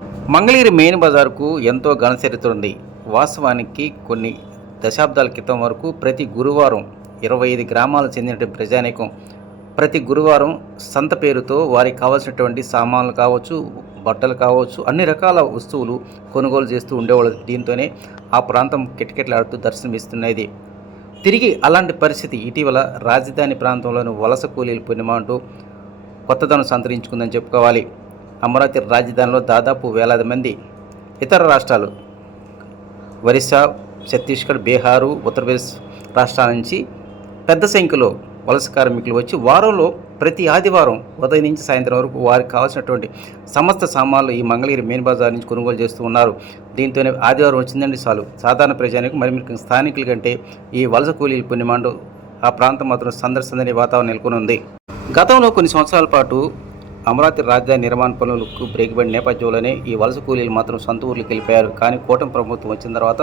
Mangalagiri main బజార్కు ఎంతో ఘన చరిత్ర ఉంది. వాస్తవానికి కొన్ని దశాబ్దాల క్రితం వరకు ప్రతి గురువారం 25 గ్రామాలకు చెందిన ప్రజానీకం ప్రతి గురువారం సంత పేరుతో వారికి కావాల్సినటువంటి సామాన్లు కావచ్చు, బట్టలు కావచ్చు, అన్ని రకాల వస్తువులు కొనుగోలు చేస్తూ ఉండేవాళ్ళు. దీంతోనే ఆ ప్రాంతం కిటకిటలాడుతూ దర్శనమిస్తున్నది. తిరిగి అలాంటి పరిస్థితి ఇటీవల రాజధాని ప్రాంతంలోని వలస కూలీల పుణ్యమా అంటూ కొత్తదనం సంతరించుకుందని చెప్పుకోవాలి. అమరావతి రాజధానిలో దాదాపు వేలాది మంది ఇతర రాష్ట్రాలు ఒరిస్సా, ఛత్తీస్గఢ్, బీహారు, ఉత్తరప్రదేశ్ రాష్ట్రాల నుంచి పెద్ద సంఖ్యలో వలస కార్మికులు వచ్చి వారంలో ప్రతి ఆదివారం ఉదయం నుంచి సాయంత్రం వరకు వారికి కావాల్సినటువంటి సమస్త సామాన్లు ఈ మంగళగిరి మెయిన్ బజార్ నుంచి కొనుగోలు చేస్తూ ఉన్నారు. దీంతోనే ఆదివారం వచ్చిందండి చాలు సాధారణ ప్రజానికి మరి ముఖ్యంగా స్థానికుల కంటే ఈ వలస కూలీల పుణ్యమాండు ఆ ప్రాంతం మాత్రం సందర్శనని వాతావరణం నెలకొని ఉంది. గతంలో కొన్ని సంవత్సరాల పాటు అమరావతి రాజధాని నిర్మాణ పనులకు బ్రేక్ పడిన నేపథ్యంలోనే ఈ వలస కూలీలు మాత్రం సొంత ఊర్లకు వెళ్ళిపోయారు. కానీ కూటమి ప్రభుత్వం వచ్చిన తర్వాత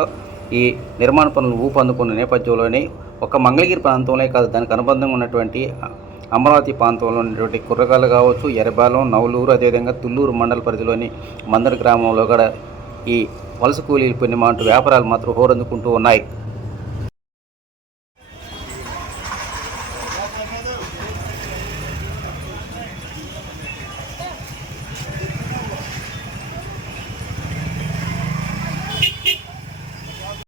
ఈ నిర్మాణ పనులు ఊపందుకున్న నేపథ్యంలోనే ఒక మంగళగిరి ప్రాంతంలో కాదు, దానికి అనుబంధంగా ఉన్నటువంటి అమరావతి ప్రాంతంలో ఉన్నటువంటి కుర్రగాలు కావచ్చు, ఎర్రబాలెం, నవలూరు, అదేవిధంగా తుళ్ళూరు మండల పరిధిలోని మందర గ్రామంలో కూడా ఈ వలస కూలీలు పుణ్యమా అంటూ వ్యాపారాలు మాత్రం హోరందుకుంటూ ఉన్నాయి.